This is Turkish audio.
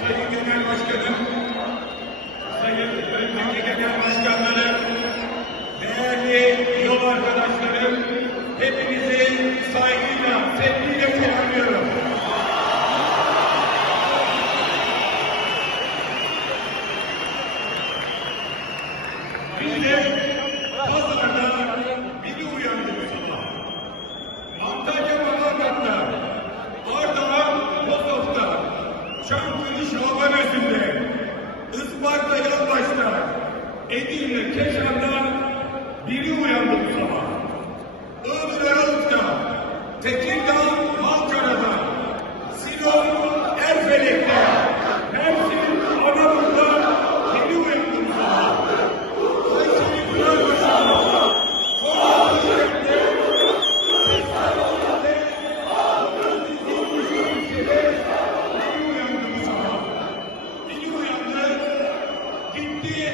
Sayın Genel Başkanım, Sayın Öndeki Genel Başkanları, değerli yol arkadaşlarım, hepinizi saygıyla, sevgiyle selamlıyorum. Biz de pazarda biri uyanıyor. Çankırı Şaban Özü'nde, Isparta Yanbaş'ta, Edirne Keşan'da biri uyandı bu sabah. Iğdır Araluk'ta, Tekirdağ ಮಿತಿಗೆ